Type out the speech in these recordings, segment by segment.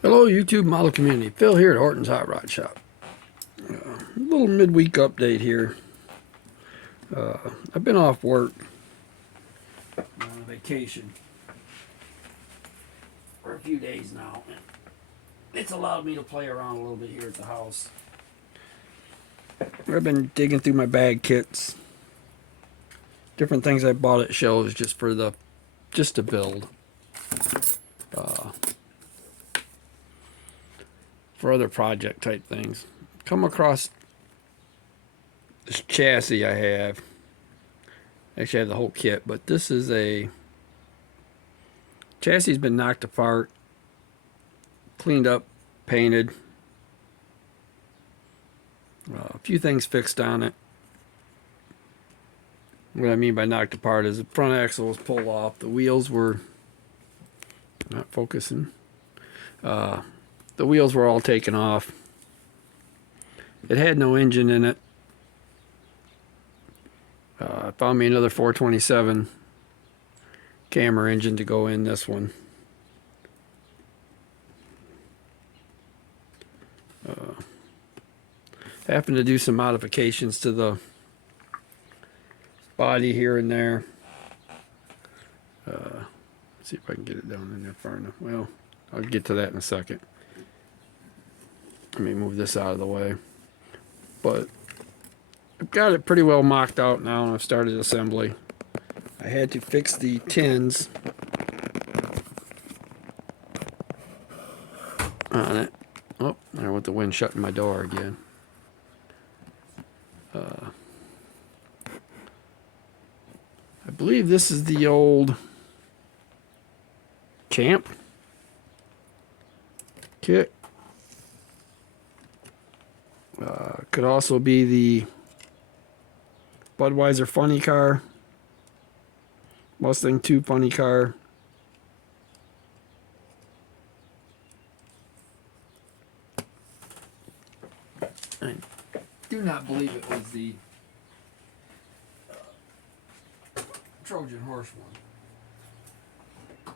Hello, YouTube model community. Phil here at Horton's Hot Rod Shop. A little midweek update here. I've been off work on vacation for a few days now. It's allowed me to play around a little bit here at the house. I've been digging through my bag kits, different things I bought at shows just to build. For other project type things. Come across this chassis I have. Actually, I have the whole kit, but this is a chassis has been knocked apart, cleaned up, painted. A few things fixed on it. What I mean by knocked apart is the front axle was pulled off. The wheels were not focusing. The wheels were all taken off. It had no engine in it. I found me another 427 camera engine to go in this one. Happened to do some modifications to the body here and there. Let's see if I can get it down in there far enough. Well, I'll get to that in a second. Let me move this out of the way. But I've got it pretty well mocked out now, and I've started assembly. I had to fix the tins on it. Oh, I want the wind shutting my door again. I believe this is the old Champ kit. Could also be the Budweiser funny car, Mustang 2 funny car. I do not believe it was the Trojan horse one.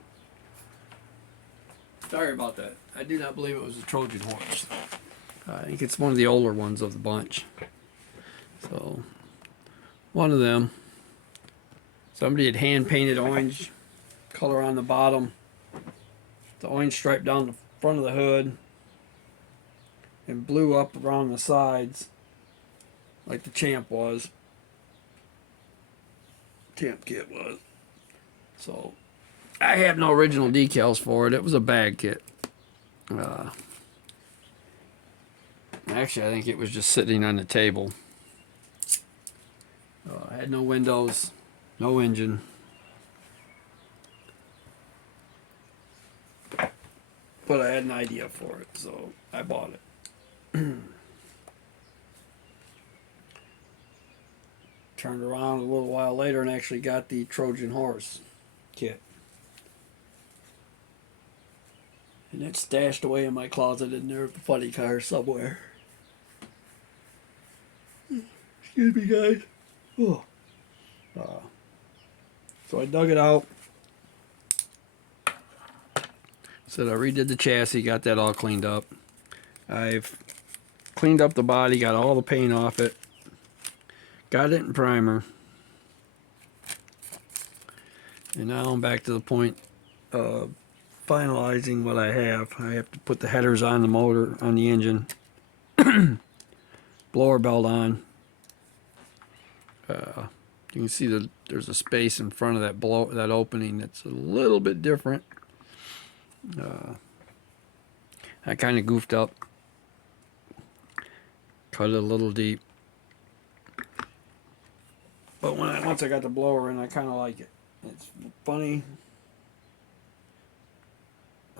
Sorry about that. I do not believe it was a Trojan horse. I think it's one of the older ones of the bunch. So, one of them. Somebody had hand painted orange color on the bottom, the orange stripe down the front of the hood, and blue up around the sides, like the Champ was. Champ kit was. So, I have no original decals for it. It was a bag kit. Actually, I think it was just sitting on the table. I had no windows, no engine. But I had an idea for it, so I bought it. Turned around a little while later and actually got the Trojan horse kit. And it's stashed away in my closet in there at the funny car somewhere. Excuse me, guys. Oh. So I dug it out. Said I redid the chassis, got that all cleaned up. I've cleaned up the body, got all the paint off it. Got it in primer. And now I'm back to the point of finalizing what I have. I have to put the headers on the motor, on the engine. Blower belt on. You can see that there's a space in front of that opening that's a little bit different. I kind of goofed up, cut it a little deep, but once I got the blower in, I kind of like it. It's funny.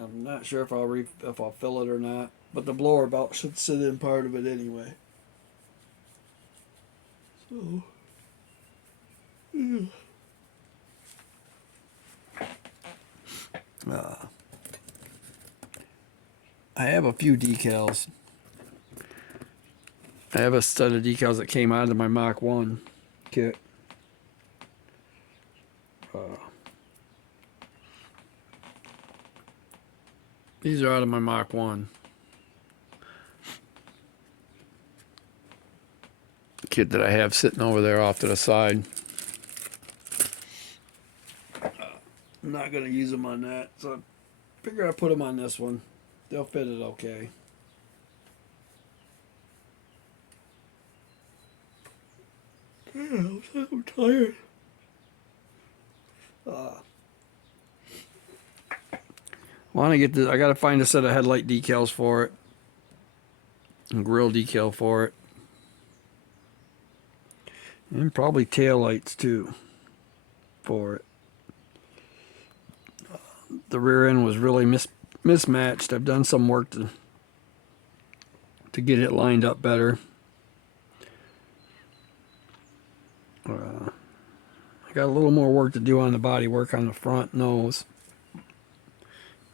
I'm not sure if I'll fill it or not, but the blower belt should sit in part of it anyway. So. I have a few decals. I have a stud of decals that came out of my Mach 1 kit. These are out of my Mach 1. Kit that I have sitting over there off to the side. I'm not going to use them on that, so I figure I'll put them on this one. They'll fit it okay. I'm so tired. Want to get this? I got to find a set of headlight decals for it, and grill decal for it, and probably tail lights too for it. The rear end was really mismatched. I've done some work to get it lined up better. I got a little more work to do on the body work on the front nose.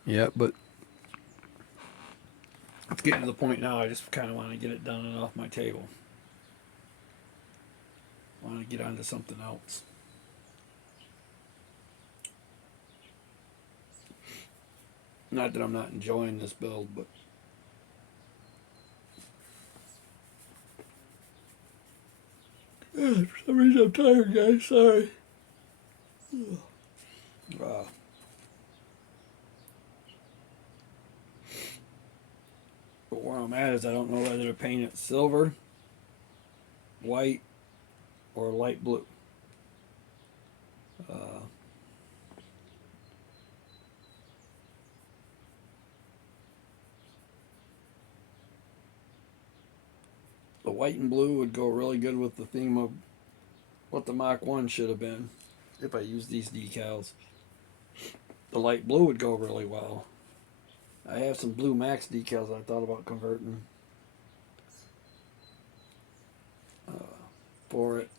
Yeah, but it's getting to the point now I just kind of want to get it done and off my table. I want to get onto something else. Not that I'm not enjoying this build, but for some reason I'm tired, guys. Sorry. But where I'm at is I don't know whether to paint it silver, white, or light blue. The white and blue would go really good with the theme of what the Mach 1 should have been if I used these decals. The light blue would go really well. I have some Blue Max decals I thought about converting for it.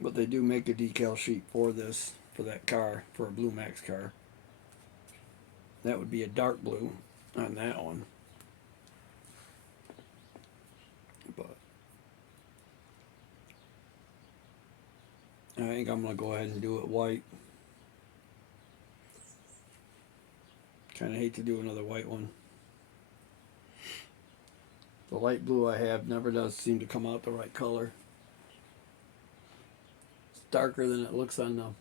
But they do make a decal sheet for this, for that car, for a Blue Max car. That would be a dark blue on that one. But I think I'm going to go ahead and do it white. Kind of hate to do another white one. The light blue I have never does seem to come out the right color. It's darker than it looks on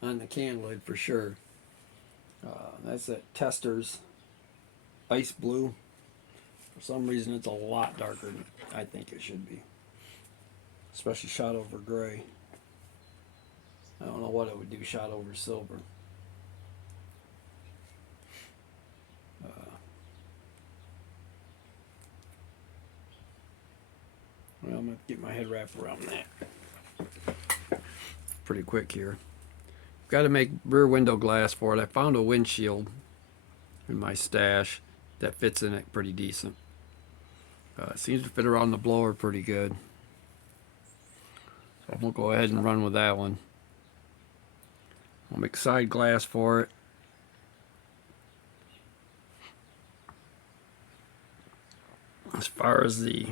the can lid for sure. That's that Tester's ice blue. For some reason it's a lot darker than I think it should be. Especially shot over gray. I don't know what it would do shot over silver. Well, I'm going to get my head wrapped around that pretty quick here. Got to make rear window glass for it. I found a windshield in my stash that fits in it pretty decent. Seems to fit around the blower pretty good. So I'm going to go ahead and run with that one. I'll make side glass for it. As far as the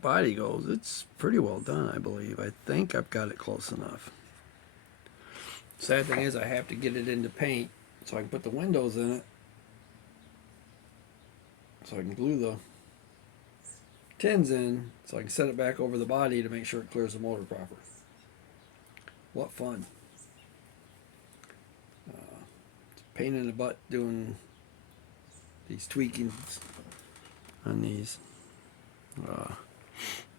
body goes, it's pretty well done, I believe. I think I've got it close enough. Sad thing is I have to get it into paint so I can put the windows in it, so I can glue the tins in, so I can set it back over the body to make sure it clears the motor proper. What fun. It's a pain in the butt doing these tweakings on these.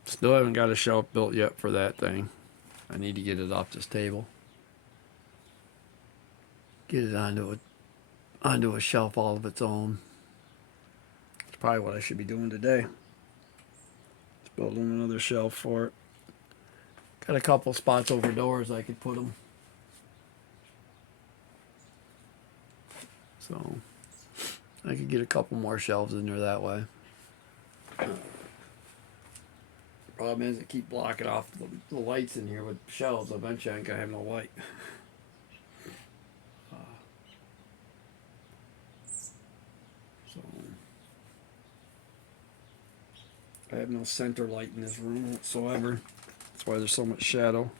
Still haven't got a shelf built yet for that thing. I need to get it off this table. Get it onto a shelf all of its own. It's probably what I should be doing today. Just building another shelf for it. Got a couple spots over doors I could put them. So I could get a couple more shelves in there that way. Problem is, I keep blocking off the lights in here with shelves. Eventually, I ain't gonna have no light. So I have no center light in this room whatsoever. That's why there's so much shadow.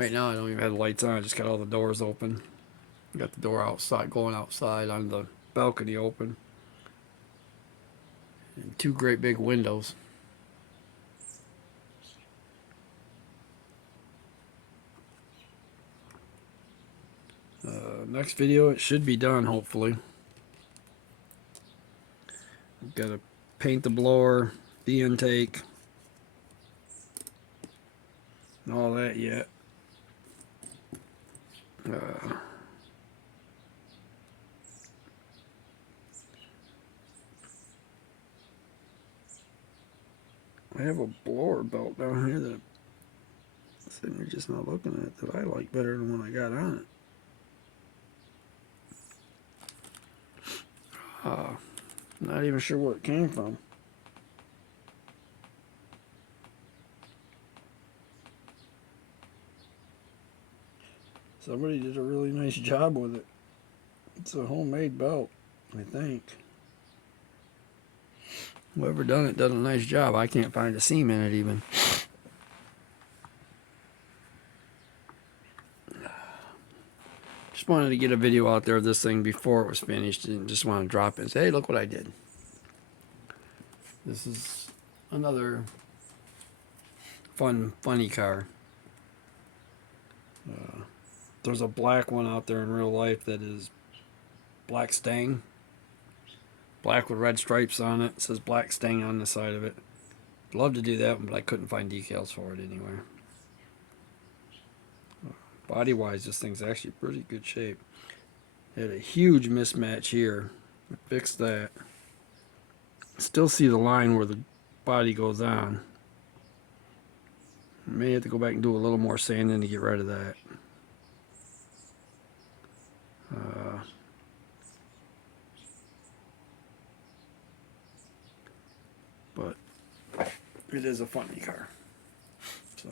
Right now I don't even have the lights on. I just got all the doors open. Got the door outside, going outside on the balcony open. And two great big windows. Next video, it should be done, hopefully. I've got to paint the blower, the intake, and all that yet. I have a blower belt down here that I'm sitting here just not looking at that I like better than one I got on it. Not even sure where it came from. Somebody did a really nice job with it. It's a homemade belt, I think. Whoever done it a nice job. I can't find a seam in it even. Just wanted to get a video out there of this thing before it was finished, and just want to drop it and say, hey, look what I did. This is another funny car. There's a black one out there in real life that is black Stang. Black with red stripes on it. It says black Stang on the side of it. I'd love to do that one, but I couldn't find decals for it anywhere. Body wise, this thing's actually pretty good shape. It had a huge mismatch here. I fixed that. Still see the line where the body goes on. May have to go back and do a little more sanding to get rid of that. But it is a funny car. So,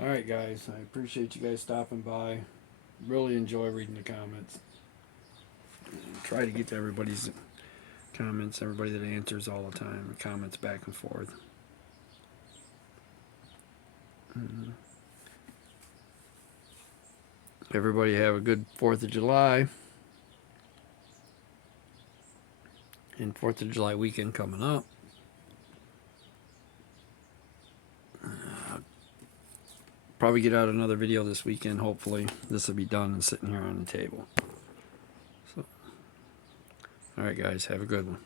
alright guys, I appreciate you guys stopping by. Really enjoy reading the comments. Try to get to everybody's comments, everybody that answers all the time, comments back and forth. Everybody have a good 4th of July. And 4th of July weekend coming up. Probably get out another video this weekend, hopefully. This will be done and sitting here on the table. So, alright guys, have a good one.